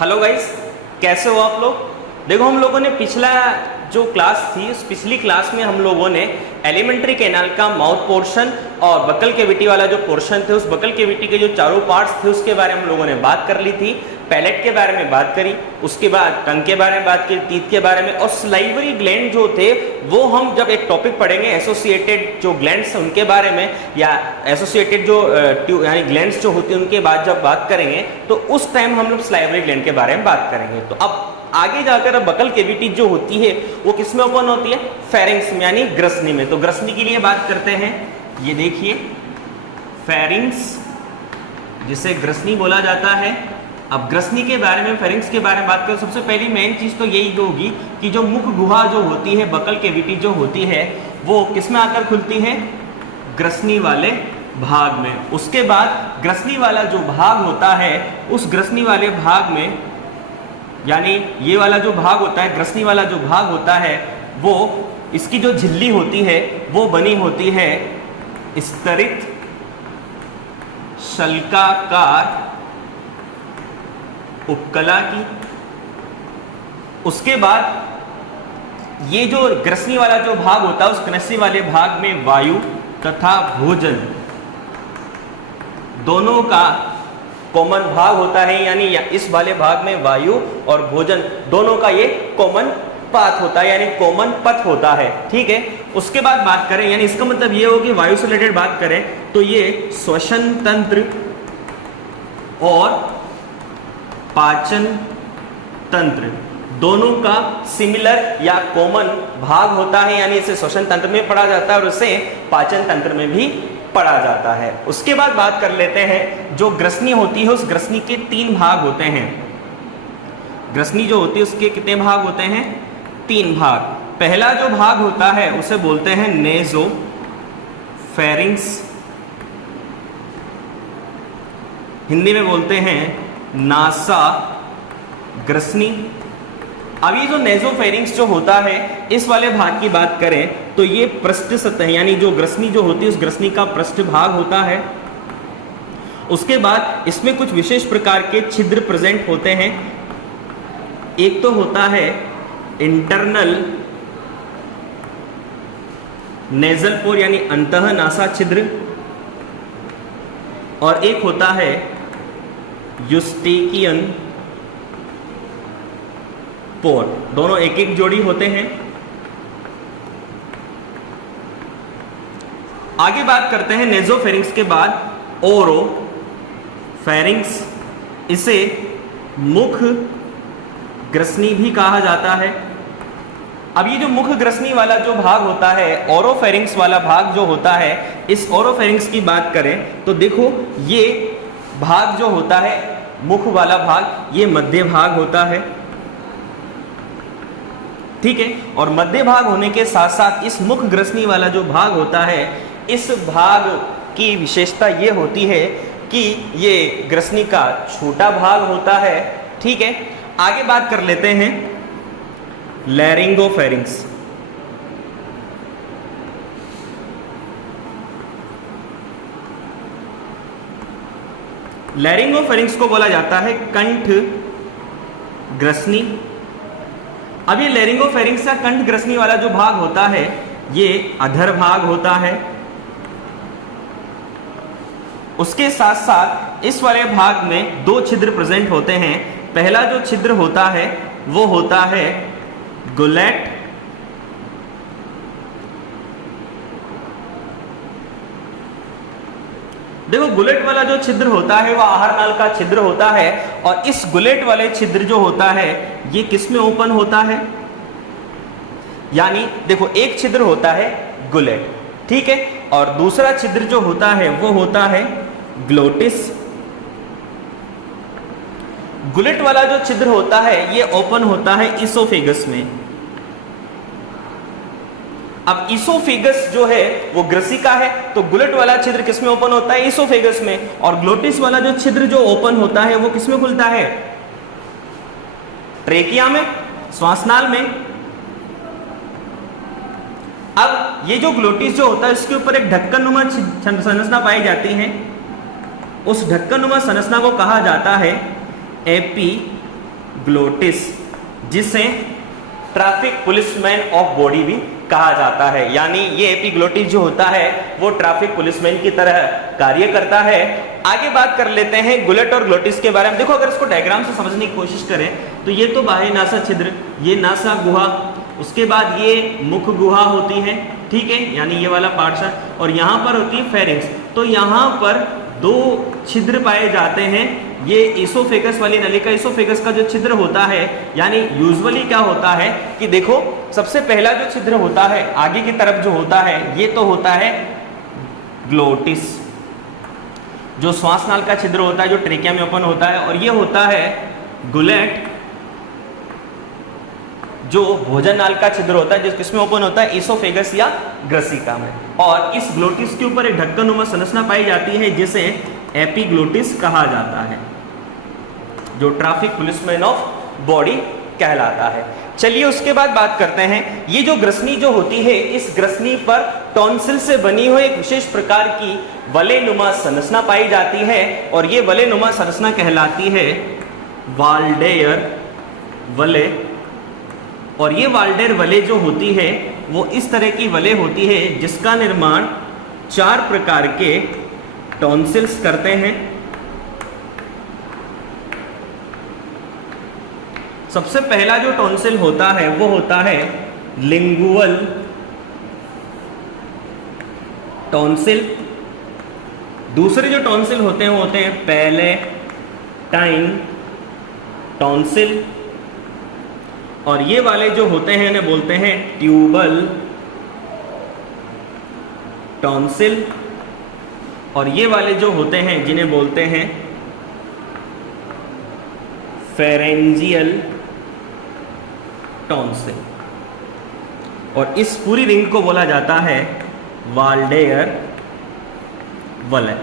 Hello guys, कैसे हो आप लोग। देखो, हम लोगों ने पिछला जो क्लास थी उस पिछली क्लास में हम लोगों ने एलिमेंट्री कैनाल का माउथ पोर्शन और बकल कैविटी वाला जो पोर्शन थे उस बकल कैविटी के जो चारों पार्ट्स थे उसके बारे में हम लोगों ने बात कर ली थी। पैलेट के बारे में बात करी, उसके बाद टंग के बारे में बात की, टीथ के बारे में, और स्लाइवरी ग्लैंड जो थे वो हम जब एक टॉपिक पढ़ेंगे एसोसिएटेड जो ग्लैंड्स हैं उनके बारे में, या एसोसिएटेड जो यानी ग्लैंड्स जो होती हैं उनके बाद जब बात करेंगे तो उस टाइम हम लोग स्लाइवरी ग्लैंड के बारे में बात करेंगे। तो अब आगे जाकर बकल कैविटी जो होती है वो किस में ओपन होती है? फेरिंग्स में, यानी ग्रसनी में। तो ग्रसनी के लिए बात करते हैं, ये देखिए फेरिंग्स जिसे ग्रसनी बोला जाता है। अब ग्रसनी के बारे में, फेरिंग्स के बारे में बात करें, सबसे पहली मेन चीज तो यही होगी कि जो मुख गुहा जो होती है, बकल कैविटी जो होती है वो किस में आकर खुलती है? ग्रसनी वाले भाग में। उसके बाद ग्रसनी वाला जो भाग होता है उस ग्रसनी वाले भाग में, यानी ये वाला जो भाग होता है, ग्रसनी वाला जो भाग होता है, वो इसकी जो झिल्ली होती है वो बनी होती है स्तरित शल्काकार उपकला की। उसके बाद ये जो ग्रसनी वाला जो भाग होता है उस ग्रसनी वाले भाग में वायु तथा भोजन दोनों का कॉमन भाग होता है, यानी इस वाले भाग में वायु और भोजन दोनों का ये कॉमन पाथ होता है, यानी कॉमन पथ होता है। ठीक है, उसके बाद बात करें, यानी इसका मतलब ये हो कि वायु से रिलेटेड बात करें तो ये श्वसन तंत्र और पाचन तंत्र दोनों का सिमिलर या कॉमन भाग होता है, यानी इसे श्वसन तंत्र में पढ़ा जाता है और इसे पाचन तंत्र में भी पढ़ा जाता है। उसके बाद बात कर लेते हैं, जो ग्रसनी होती है उस ग्रसनी के 3 भाग होते हैं। ग्रसनी जो होती है उसके कितने भाग होते हैं? 3 भाग। पहला जो भाग होता है उसे बोलते हैं नेजो फेरिंग्स, हिंदी में बोलते हैं नासा ग्रसनी। अब ये जो नेजोफेरिंग्स जो होता है इस वाले भाग की बात करें तो ये पृष्ठ सतह, यानी जो ग्रसनी जो होती है उस ग्रसनी का पृष्ठ भाग होता है। उसके बाद इसमें कुछ विशेष प्रकार के छिद्र प्रेजेंट होते हैं। एक तो होता है इंटरनल नेजल पोर, यानी अंतः नासा छिद्र, और एक होता है यूस्टेकियन पोर। दोनों एक एक जोड़ी होते हैं। आगे बात करते हैं नेजोफेरिंग्स के बाद ओरोफेरिंग्स, इसे मुख ग्रसनी भी कहा जाता है। अब ये जो मुख ग्रसनी वाला जो भाग होता है, ओरोफेरिंग्स वाला भाग जो होता है, इस ओरोफेरिंग्स की बात करें तो देखो ये भाग जो होता है मुख वाला भाग, ये मध्य भाग होता है। ठीक है, और मध्य भाग होने के साथ साथ इस मुख ग्रसनी वाला जो भाग होता है इस भाग की विशेषता ये होती है कि ये ग्रसनी का छोटा भाग होता है। ठीक है, आगे बात कर लेते हैं लैरिंगोफेरिंग्स। लैरिंगोफेरिंग्स को बोला जाता है कंठ ग्रसनी। अब ये लैरिंगोफेरिंग्स का कंठ ग्रसनी वाला जो भाग होता है ये अधर भाग होता है। उसके साथ साथ इस वाले भाग में 2 छिद्र प्रेजेंट होते हैं। पहला जो छिद्र होता है वो होता है गुलेट, देखो गुलेट वाला जो छिद्र होता है वह आहार नाल का छिद्र होता है, और इस गुलेट वाले छिद्र जो होता है ये किस में ओपन होता है? यानी देखो एक छिद्र होता है गुलेट, ठीक है, और दूसरा छिद्र जो होता है वो होता है ग्लोटिस। गुलेट वाला जो छिद्र होता है ये ओपन होता है इसोफेगस में। अब इसोफेगस जो है वो ग्रसिका है, तो गुलेट वाला छिद्र किस में ओपन होता है? इसोफेगस में। और ग्लोटिस वाला जो छिद्र जो ओपन होता है वो किस में खुलता है? ट्रेकिया में, श्वासनाल में। अब ये जो ग्लोटिस जो होता है इसके ऊपर एक ढक्कननुमा संरचना पाई जाती है। उस ढक्कननुमा संरचना को कहा जाता है ग्लोटिस, जिसे ट्रैफिक पुलिसमैन ऑफ बॉडी भी कहा जाता है। यानी ये एपिग्लोटिस जो होता है वो ट्रैफिक पुलिसमैन की तरह कार्य करता है। आगे बात कर लेते हैं गुलेट और ग्लोटिस के बारे में। देखो, अगर इसको डायग्राम से समझने की कोशिश करें तो ये तो बाह्य नासा छिद्र, ये नासा गुहा, उसके बाद ये मुख गुहा होती है, ठीक है, यानी ये वाला पार्ट है, और यहाँ पर होती है फेरिंक्स। तो यहाँ पर दो छिद्र पाए जाते हैं। ये इसोफेगस वाली नलिका, इसोफेगस का जो छिद्र होता है, यानी यूजुअली क्या होता है कि देखो, सबसे पहला जो छिद्र होता है आगे की तरफ जो होता है, ये तो होता है ग्लोटिस, जो श्वास नाल का छिद्र होता है, जो ट्रेकिया में ओपन होता है, और ये होता है गुलेट, जो भोजन नाल का छिद्र होता है, जिसमें ओपन होता है इसोफेगस या ग्रसिका में। और इस ग्लोटिस के ऊपर एक ढक्कनुमा संरचना पाई जाती है जिसे एपिग्लोटिस कहा जाता है, जो ट्रैफिक पुलिसमैन ऑफ बॉडी कहलाता है। चलिए उसके बाद बात करते हैं, ये जो ग्रसनी जो होती है, इस ग्रसनी पर टॉन्सिल से बनी हुई एक विशेष प्रकार की वलयनुमा संरचना पाई जाती है, और ये वलयनुमा संरचना कहलाती है वाल्डेयर वलय। और ये वाल्डेयर वलय जो होती है वो इस तरह की वलय होती है जिसका निर्माण 4 प्रकार के टॉन्सिल्स करते हैं। सबसे पहला जो टॉन्सिल होता है वो होता है लिंगुअल टॉन्सिल। दूसरे जो टॉन्सिल होते हैं वो होते हैं पैलेटाइन टॉन्सिल, और ये वाले जो होते हैं इन्हें बोलते हैं ट्यूबल टॉन्सिल, और ये वाले जो होते हैं जिन्हें बोलते हैं फेरेंजियल टॉन्सिल, और इस पूरी रिंग को बोला जाता है वाल्डेयर वलय।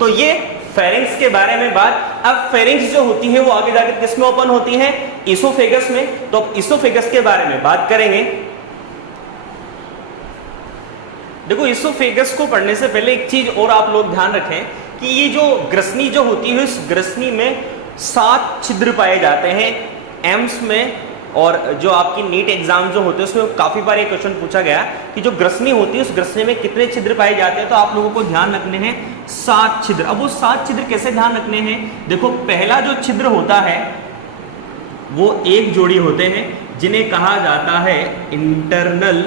तो ये फेरिंक्स के बारे में बात। अब फेरिंक्स जो होती है वो आगे जाकर किस में ओपन होती है? इसोफेगस में। तो अब इसोफेगस के बारे में बात करेंगे। देखो, इसोफेगस को पढ़ने से पहले एक चीज और आप लोग ध्यान रखें कि ये जो ग्रसनी जो होती है, इस ग्रसनी में 7 छिद्र पाए जाते हैं। एम्स में और जो आपकी नीट एग्जाम जो होते हैं उसमें काफी बार ये क्वेश्चन पूछा गया कि जो ग्रसनी होती है उस ग्रसनी में कितने छिद्र पाए जाते हैं, तो आप लोगों को ध्यान रखने हैं 7 छिद्र। अब वो 7 छिद्र कैसे ध्यान रखने हैं? देखो, पहला जो छिद्र होता है वो एक जोड़ी होते हैं जिन्हें कहा जाता है इंटरनल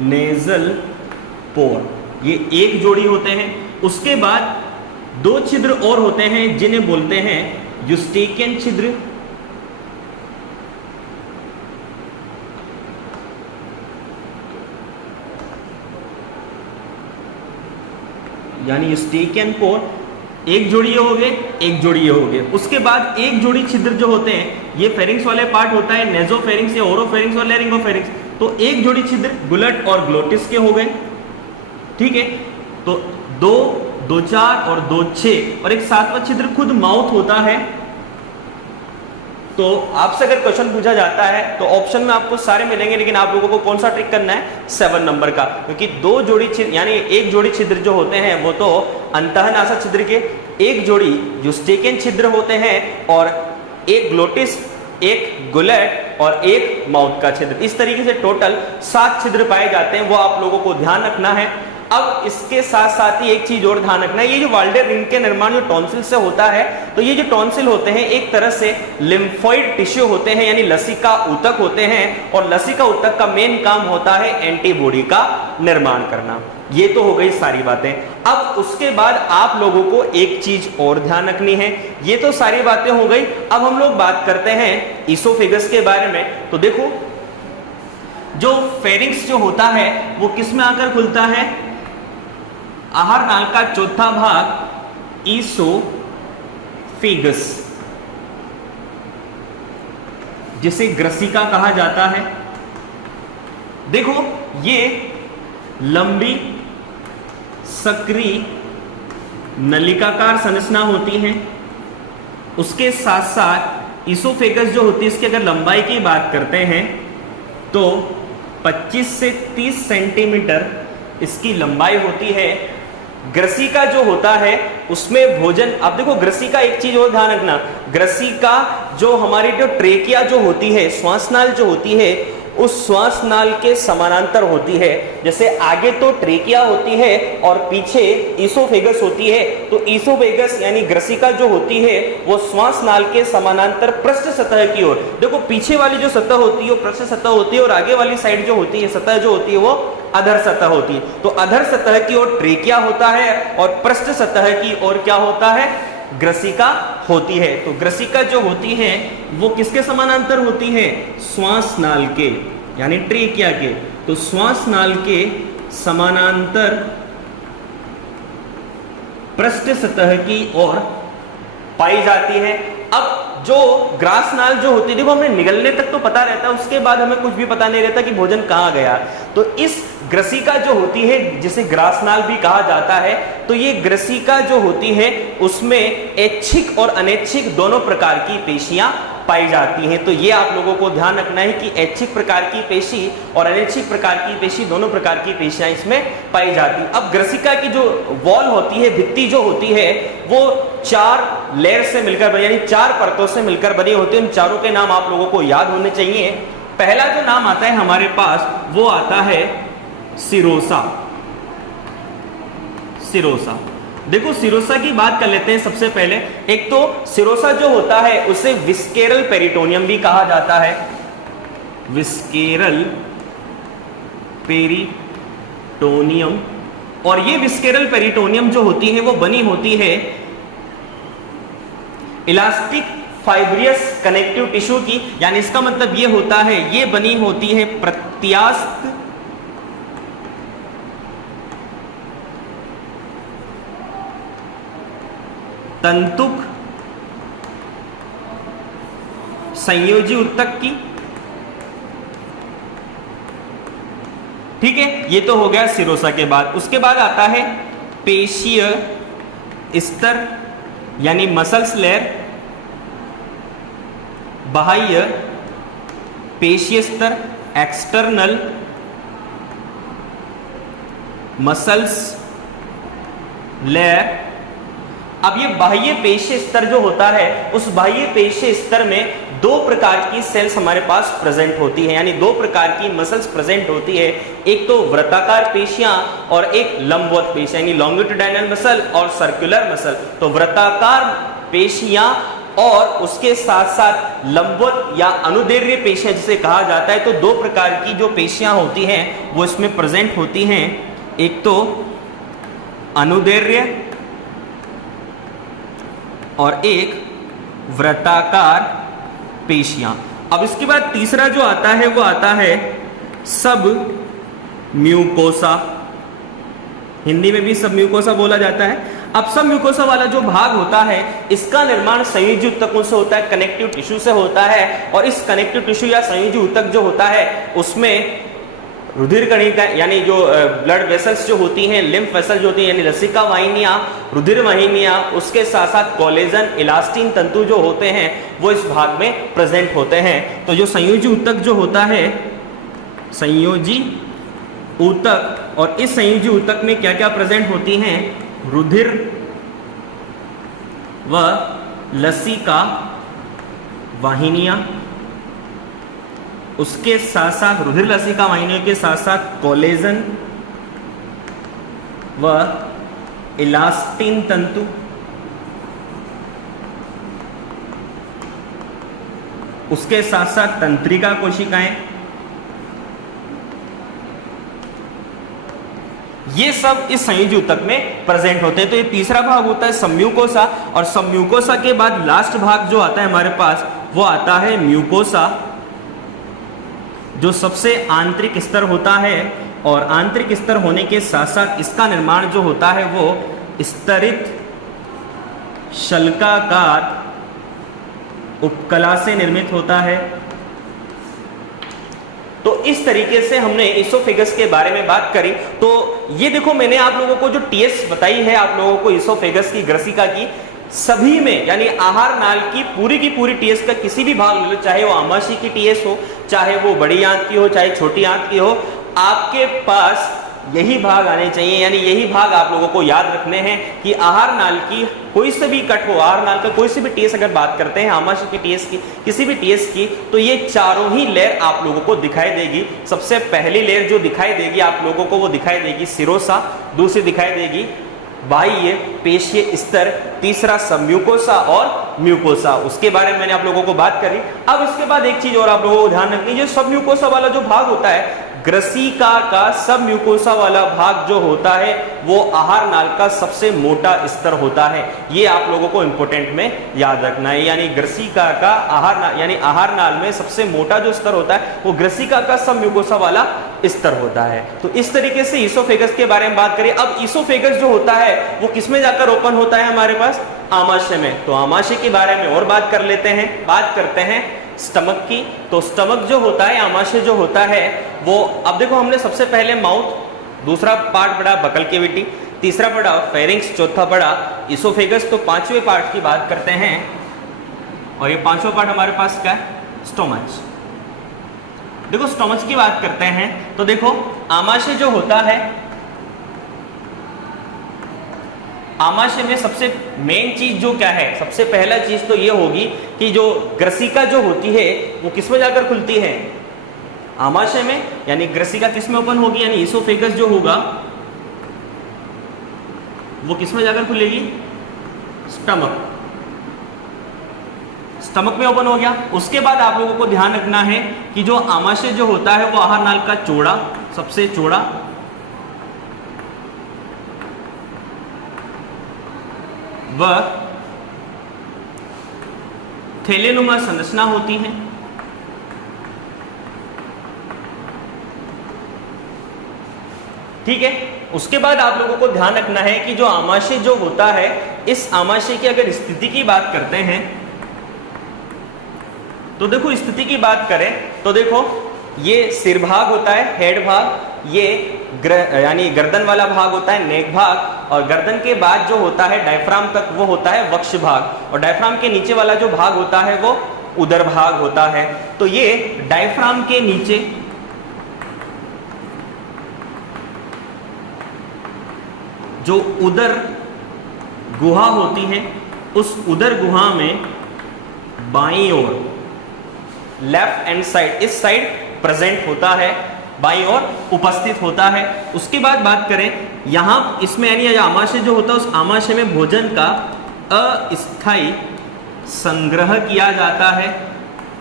नेजल पोर, ये एक जोड़ी होते हैं। उसके बाद 2 छिद्र और होते हैं जिन्हें बोलते हैं यूस्टेकियन छिद्र, यानी यूस्टेकियन पोर, एक जोड़ी ये हो गए, एक जोड़ी ये हो गए। उसके बाद एक जोड़ी छिद्र जो होते हैं, ये फेरिंक्स वाले पार्ट होता है नेजोफेरिंक्स या ओरोफेरिंक्स और लैरिंगोफेरिंक्स। तो एक जोड़ी छिद्र गुलेट और ग्लोटिस के हो गए, ठीक है। तो 2, 2, 4 और 2, 6 और एक 7वां छिद्र खुद माउथ होता है। तो आपसे अगर क्वेश्चन पूछा जाता है तो ऑप्शन में आपको सारे मिलेंगे, लेकिन आप लोगों को कौन सा ट्रिक करना है? 7 नंबर का, क्योंकि 2 जोड़ी छिद्र यानी एक जोड़ी छिद्र जो होते हैं वो तो अंतःनासा छिद्र के, एक जोड़ी यूस्टेकियन छिद्र होते हैं, और एक ग्लोटिस, एक गुलेट और एक माउथ का छिद्र। इस तरीके से टोटल 7 छिद्र पाए जाते हैं, वो आप लोगों को ध्यान रखना है। अब इसके साथ साथ ही एक चीज और ध्यान रखना है, ये जो वाल्डेयर रिंग के निर्माण जो टॉन्सिल से होता है, तो ये जो टॉन्सिल होते हैं एक तरह से लिम्फोइड टिश्यू होते हैं, यानी लसिका ऊतक होते हैं, और लसिका ऊतक का मेन काम होता है एंटीबॉडी का निर्माण करना। ये तो हो गई सारी बातें। अब उसके बाद आप लोगों को एक चीज और ध्यान रखनी है। ये तो सारी बातें हो गई, अब हम लोग बात करते हैं इसोफेगस के बारे में। तो देखो, जो फेरिंक्स जो होता है वो किस में आकर खुलता है? आहार नाल का चौथा भाग इसोफेगस, जिसे ग्रसिका कहा जाता है। देखो, ये लंबी सक्रिय नलिकाकार संरचना होती है। उसके साथ साथ इसोफेगस जो होती है, इसकी अगर लंबाई की बात करते हैं तो 25 से 30 सेंटीमीटर इसकी लंबाई होती है, ग्रसिका जो होता है उसमें भोजन, आप देखो ग्रसिका, एक चीज और ध्यान रखना, ग्रसिका जो हमारी जो ट्रेकिया जो होती है, श्वासनाल जो होती है, उस श्वासनाल के समानांतर होती है। जैसे आगे तो ट्रेकिया होती है और पीछे ईसोफेगस होती है, तो ईसोफेगस यानी ग्रसिका जो होती है वो श्वासनाल के समानांतर पृष्ठ सतह की ओर, देखो पीछे वाली जो सतह होती है वो पृष्ठ सतह होती है और आगे वाली साइड जो होती है सतह जो होती है वो अधर सतह होती है। तो अधर सतह की ओर ट्रेकिया होता है और पृष्ठ सतह की ओर क्या होता है, ग्रसिका होती है। तो ग्रसिका जो होती है वो किसके समानांतर होती है, श्वासनाल के यानी ट्रेकिया के, तो श्वासनाल के समानांतर पृष्ठ सतह की ओर पाई जाती है। अब जो ग्रासनाल जो होती है, देखो हमें निगलने तक तो पता रहता है, उसके बाद हमें कुछ भी पता नहीं रहता कि भोजन कहाँ गया। तो इस ग्रसिका जो होती है जिसे ग्रासनाल भी कहा जाता है, तो ये ग्रसिका जो होती है उसमें ऐच्छिक और अनैच्छिक दोनों प्रकार की पेशियां पाई जाती हैं। तो ये आप लोगों को ध्यान रखना है कि ऐच्छिक प्रकार की पेशी और अनैच्छिक प्रकार की पेशी, दोनों प्रकार की पेशियां इसमें पाई जाती। अब ग्रसिका की जो वॉल होती है, भित्ति जो होती है, वो 4 लेयर से मिलकर बनी, यानी 4 परतों से मिलकर बनी होती है। उन चारों के नाम आप लोगों को याद होने चाहिए। पहला जो नाम आता है हमारे पास वो आता है सिरोसा। सिरोसा, देखो सिरोसा की बात कर लेते हैं सबसे पहले। एक तो सिरोसा जो होता है उसे विस्केरल पेरिटोनियम भी कहा जाता है, विस्केरल पेरिटोनियम। और ये विस्केरल पेरिटोनियम जो होती है वो बनी होती है इलास्टिक फाइब्रियस कनेक्टिव टिश्यू की, यानी इसका मतलब ये होता है ये बनी होती है प्रत्यास्थ तंतुक संयोजी ऊतक की। ठीक है, ये तो हो गया सिरोसा के बाद। उसके बाद आता है पेशीय स्तर यानी मसल्स लेयर, बाह्य पेशीय स्तर एक्सटर्नल मसल्स लेयर। अब ये बाह्य पेशीय स्तर जो होता है, उस बाह्य पेशीय स्तर में 2 प्रकार की सेल्स हमारे पास प्रेजेंट होती है, यानी 2 प्रकार की मसल्स प्रेजेंट होती है। एक तो वृत्ताकार पेशियां और एक लंबवत पेशियां, यानी लॉन्गिट्यूडाइनल मसल और सर्कुलर मसल। तो वृत्ताकार पेशियां और उसके साथ साथ लंबवत या अनुदैर्घ्य पेशियां जिसे कहा जाता है। तो 2 प्रकार की जो पेशियां होती हैं वो इसमें प्रेजेंट होती हैं। एक तो अनुदैर्घ्य और एक वृत्ताकार पेशियां। अब इसके बाद तीसरा जो आता है वो आता है सब म्यूकोसा, हिंदी में भी सब म्यूकोसा बोला जाता है। अब सब म्यूकोसा वाला जो भाग होता है इसका निर्माण संयोजी ऊतकों से होता है, कनेक्टिव टिश्यू से होता है। और इस कनेक्टिव टिश्यू या संयोजी ऊतक जो होता है उसमें रुधिर कणिका यानी जो ब्लड वेसल्स जो होती हैं, लिम्फ वेसल जो होती हैं यानी लसिका वाहिनियां, रुधिर वाहिनियां, उसके साथ साथ कोलेजन इलास्टिन तंतु जो होते हैं वो इस भाग में प्रेजेंट होते हैं। तो जो संयोजी ऊतक जो होता है, संयोजी ऊतक, और इस संयोजी ऊतक में क्या क्या प्रेजेंट होती हैं, रुधिर व लसिका वाहिनियां, उसके साथ साथ रुधिर लसिका वाहिनियों के साथ साथ कोलेजन व इलास्टिन तंतु, उसके साथ साथ तंत्रिका कोशिकाएं, ये सब इस संयोजी ऊतक में प्रेजेंट होते हैं। तो ये तीसरा भाग होता है सबम्यूकोसा। और सबम्यूकोसा के बाद लास्ट भाग जो आता है हमारे पास वो आता है म्यूकोसा, जो सबसे आंतरिक स्तर होता है। और आंतरिक स्तर होने के साथ साथ इसका निर्माण जो होता है वो स्तरित शल्काकार उपकला से निर्मित होता है। तो इस तरीके से हमने ईसोफेगस के बारे में बात करी। तो ये देखो मैंने आप लोगों को जो टीएस बताई है आप लोगों को ईसोफेगस की, ग्रसिका की, सभी में यानी आहार नाल की पूरी टीएस का किसी भी भाग ले लो, चाहे वो आमाशय की टीएस हो, चाहे वो बड़ी आंत की हो, चाहे छोटी आंत की हो, आपके पास यही भाग आने चाहिए, यानी यही भाग आप लोगों को याद रखने हैं कि आहार नाल की कोई से भी कट हो, आहार नाल का कोई से भी टीएस अगर बात करते हैं आमाशय की टीएस की, किसी भी टीएस की, तो ये चारों ही लेयर आप लोगों को दिखाई देगी। सबसे पहली लेयर जो दिखाई देगी आप लोगों को वो दिखाई देगी सिरोसा, दूसरी दिखाई देगी बाह्य पेशीय स्तर, तीसरा सबम्यूकोसा और म्यूकोसा। उसके बारे में मैंने आप लोगों को बात करी। अब इसके बाद एक चीज और आप लोगों को ध्यान रखनी है, सबम्यूकोसा वाला जो भाग होता है, ग्रसिका का सबम्यूकोसा वाला भाग जो होता है वो आहार नाल का सबसे मोटा स्तर होता है। ये आप लोगों को इंपॉर्टेंट में याद रखना है, यानी ग्रसिका का आहार नाल, यानी आहार नाल में सबसे मोटा जो स्तर होता है वो ग्रसिका का सबम्यूकोसा वाला स्तर होता है। तो इस तरीके से ईसोफेगस के बारे में बात करें। अब ईसोफेगस जो होता है वो किसमें जाकर ओपन होता है हमारे पास, आमाशय में। तो आमाशय के बारे में और बात कर लेते हैं। बात करते हैं स्टमक की। तो स्टमक जो होता है, आमाशय जो होता है वो, अब देखो हमने सबसे पहले माउथ, दूसरा पार्ट पढ़ा बकल कैविटी, तीसरा पढ़ा फेरिंक्स, चौथा पढ़ा ईसोफेगस। तो पांचवें पार्ट की बात करते हैं और ये पांचवा पार्ट हमारे पास क्या है, स्टोमच। देखो स्टोमच की बात करते हैं तो देखो आमाशय जो होता है, आमाशय में सबसे मेन चीज जो क्या है, सबसे पहला चीज तो ये होगी कि जो ग्रसिका जो होती है वो किसमें जाकर खुलती है, आमाशय में। यानी ग्रसिका किसमें ओपन होगी, यानी ईसोफेगस जो होगा वो किसमें जाकर खुलेगी, स्टमक, स्टमक में ओपन हो गया। उसके बाद आप लोगों को ध्यान रखना है कि जो आमाशय जो होता है वो आहार नाल का चौड़ा, सबसे चौड़ा, वह थैलेनुमा संरचना होती है। ठीक है। उसके बाद आप लोगों को ध्यान रखना है कि जो आमाशय जो होता है, इस आमाशय की अगर स्थिति की बात करते हैं तो देखो स्थिति की बात करें तो देखो ये सिर भाग होता है, हेड भाग, ये यानी गर्दन वाला भाग होता है, नेक भाग, और गर्दन के बाद जो होता है डायफ्राम तक वो होता है वक्ष भाग, और डायफ्राम के नीचे वाला जो भाग होता है वो उदर भाग होता है। तो ये डायफ्राम के नीचे जो उदर गुहा होती है, उस उदर गुहा में बाईं ओर, लेफ्ट हैंड साइड, इस साइड प्रेजेंट होता है, बाईं ओर उपस्थित होता है। उसके बाद बात करें यहां इसमें, यानी आमाशय जो होता है उस आमाशय में भोजन का अस्थायी संग्रह किया जाता है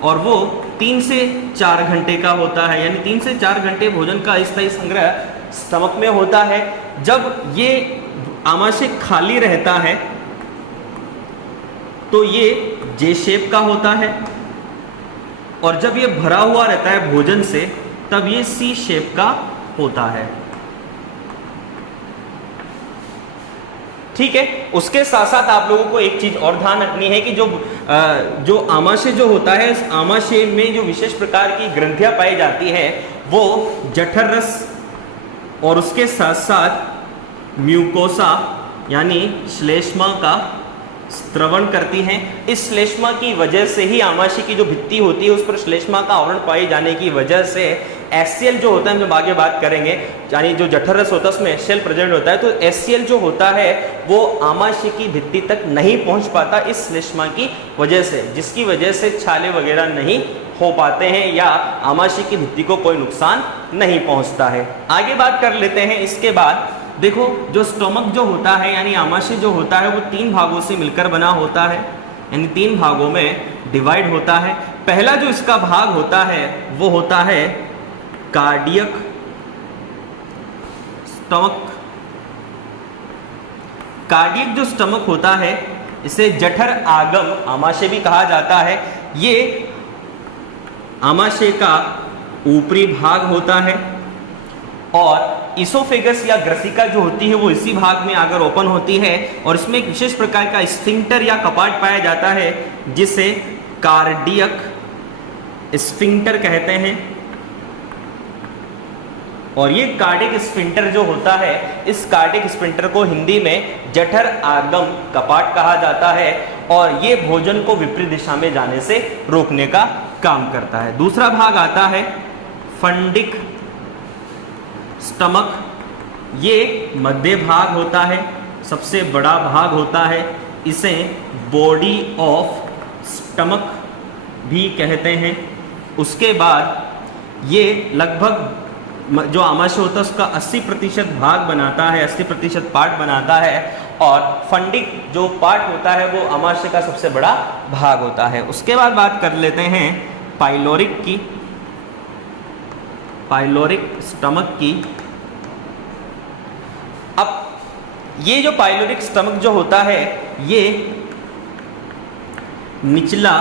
और वो 3 से 4 घंटे का होता है, यानी 3 से 4 घंटे भोजन का अस्थायी संग्रह स्टमक में होता है। जब ये आमाशय खाली रहता है तो ये जे शेप का होता है, और जब ये भरा हुआ रहता है भोजन से तब ये सी शेप का होता है। ठीक है। उसके साथ साथ आप लोगों को एक चीज और ध्यान रखनी है कि जो आमाशय जो होता है, इस आमाशय में जो विशेष प्रकार की ग्रंथियां पाई जाती है वो जठर रस और उसके साथ साथ म्यूकोसा यानी श्लेष्मा का स्त्रवण करती हैं। इस श्लेष्मा की वजह से ही आमाशय की जो भित्ति होती है उस पर श्लेष्मा का आवरण पाए जाने की वजह से एससीएल जो होता है, हम जब आगे बात करेंगे, यानी जो जठर रस होता है उसमें एससीएल प्रेजेंट होता है, तो एससीएल जो होता है वो आमाशय की भित्ति तक नहीं पहुंच पाता इस श्लेष्मा की वजह से, जिसकी वजह से छाले वगैरह नहीं हो पाते हैं या आमाशय की भित्ति को कोई नुकसान नहीं पहुंचता है। आगे बात कर लेते हैं। इसके बाद देखो जो स्टोमक जो होता है यानी आमाशय जो होता है वो 3 भागों से मिलकर बना होता है, यानी 3 भागों में डिवाइड होता है। पहला जो इसका भाग होता है वो होता है कार्डियक स्टमक। कार्डियक जो स्टमक होता है इसे जठर आगम आमाशय भी कहा जाता है। ये आमाशय का ऊपरी भाग होता है और इसोफेगस या ग्रसिका जो होती है वो इसी भाग में आकर ओपन होती है और इसमें एक विशेष प्रकार का स्फिंक्टर या कपाट पाया जाता है जिसे कार्डियक स्फिंक्टर कहते हैं। और ये कार्डियक स्फिंक्टर जो होता है, इस कार्डियक स्फिंक्टर को हिंदी में जठर आगम कपाट कहा जाता है और ये भोजन को विपरीत दिशा में जाने से रोकने का काम करता है। दूसरा भाग आता है फंडिक स्टमक ये मध्य भाग होता है, सबसे बड़ा भाग होता है, इसे बॉडी ऑफ स्टमक भी कहते हैं। उसके बाद ये लगभग जो आमाशय होता है उसका 80% भाग बनाता है, 80% पार्ट बनाता है, और फंडिक जो पार्ट होता है वो आमाशय का सबसे बड़ा भाग होता है। उसके बाद बात कर लेते हैं पाइलोरिक की, पाइलोरिक स्टमक की। अब ये जो पाइलोरिक स्टमक जो होता है ये निचला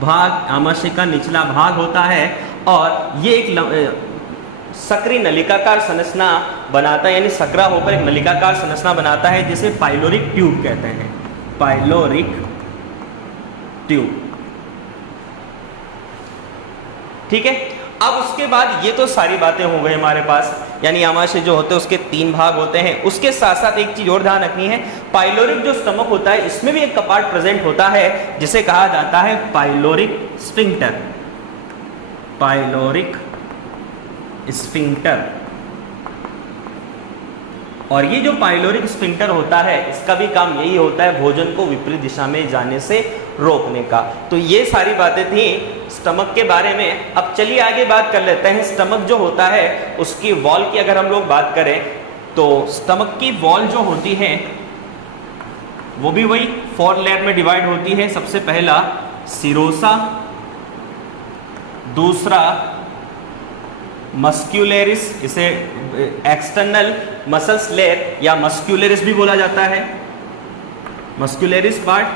भाग, आमाशय का निचला भाग होता है, और ये एक सक्रिय नलिकाकार संरचना बनाता है, यानी सकरा होकर एक नलिकाकार संरचना बनाता है, जिसे पाइलोरिक ट्यूब कहते हैं, पाइलोरिक ट्यूब। ठीक है। अब उसके बाद ये तो सारी बातें हो गई हमारे पास, यानी आमाशय जो होते हैं उसके 3 भाग होते हैं। उसके साथ साथ एक चीज और ध्यान रखनी है, पाइलोरिक जो स्टमक होता है इसमें भी एक कपाट प्रेजेंट होता है जिसे कहा जाता है पाइलोरिक स्फिंक्टर, पाइलोरिक स्फिंक्टर। और ये जो पाइलोरिक स्फिंक्टर होता है इसका भी काम यही होता है भोजन को विपरीत दिशा में जाने से रोकने का। तो ये सारी बातें थी स्टमक के बारे में। अब चलिए आगे बात कर लेते हैं स्टमक जो होता है उसकी वॉल की। अगर हम लोग बात करें तो स्टमक की वॉल जो होती है वो भी वही 4 लेयर में डिवाइड होती है। सबसे पहला सिरोसा, दूसरा मस्क्यूलेरिस, इसे एक्सटर्नल मसल्स लेयर या मस्क्यूलेरिस भी बोला जाता है, मस्क्यूलेरिस पार्ट।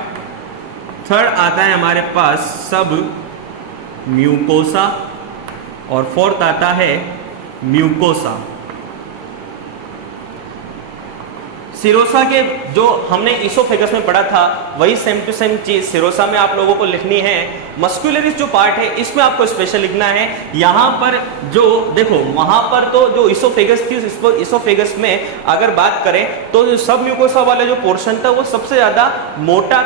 थर्ड आता है हमारे पास सब म्यूकोसा, और फोर्थ आता है म्यूकोसा। सिरोसा के जो हमने इसोफेगस में पढ़ा था वही सेम टू सेम चीज सिरोसा में आप लोगों को लिखनी है। मस्क्यूलरिस जो पार्ट है इसमें आपको स्पेशल लिखना है। यहां पर जो देखो वहां पर तो जो इसोफेगस थी उस इसोफेगस में अगर बात करें तो जो सब म्यूकोसा वाला जो पोर्शन था वो सबसे ज्यादा मोटा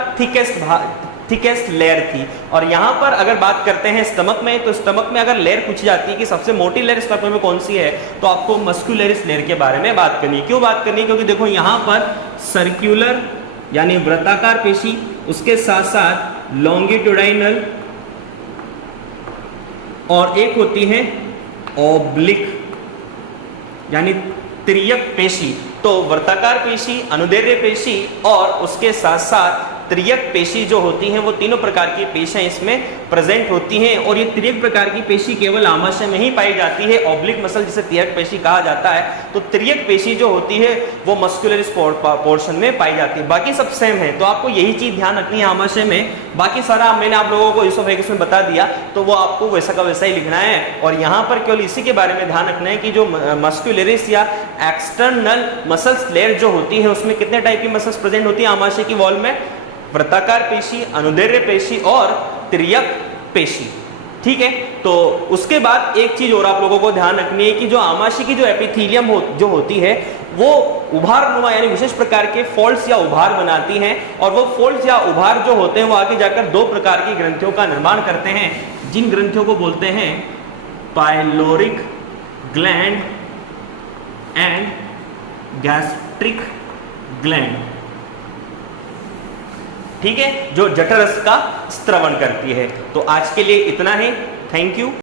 थिकेस्ट लेयर थी। और यहाँ पर अगर बात करते हैं स्टमक में, तो स्टमक में अगर लेयर पूछी जाती है कि सबसे मोटी लेयर स्टमक में कौन सी है, तो आपको मस्क्यूलरिस लेयर के बारे में बात करनी है। क्यों बात करनी है? क्योंकि देखो यहाँ पर सर्कुलर यानी वृत्ताकार पेशी, उसके साथ साथ लॉन्गिट्यूडाइनल, और एक होती है ओब्लिक यानी त्रियक पेशी। तो वृत्ताकार पेशी, अनुदैर्ध्य पेशी और उसके साथ साथ त्रियक पेशी जो होती हैं वो तीनों प्रकार की पेशियां इसमें प्रेजेंट होती हैं। और ये त्रियक प्रकार की पेशी केवल आमाशय में ही पाई जाती है। ऑब्लिक मसल जिसे त्रियक पेशी कहा जाता है, तो त्रियक पेशी जो होती है वो मस्कुलरिस पोर्शन में पाई जाती है। बाकी सब सेम है, तो आपको यही चीज ध्यान रखनी है आमाशय में। बाकी सारा मैंने आप लोगों को इसोफेगस में बता दिया, तो वो आपको वैसा का वैसा ही लिखना है। और यहाँ पर केवल इसी के बारे में ध्यान रखना है कि जो मस्कुलरिस या एक्सटर्नल मसल्स लेयर जो होती है उसमें कितने टाइप की मसल्स प्रेजेंट होती है आमाशय की वॉल में? वृत्ताकार पेशी, अनुदैर्ध्य पेशी और त्रियक पेशी। ठीक है। तो उसके बाद एक चीज और आप लोगों को ध्यान रखनी है कि जो आमाशय की जो एपिथेलियम जो होती है वो उभारनुमा यानी विशेष प्रकार के फोल्ड्स या उभार बनाती हैं। और वो फोल्ड्स या उभार जो होते हैं वो आगे जाकर 2 प्रकार की ग्रंथियों का निर्माण करते हैं, जिन ग्रंथियों को बोलते हैं pyloric gland and gastric gland. ठीक है, जो जठररस का स्त्रवण करती है। तो आज के लिए इतना ही। Thank you.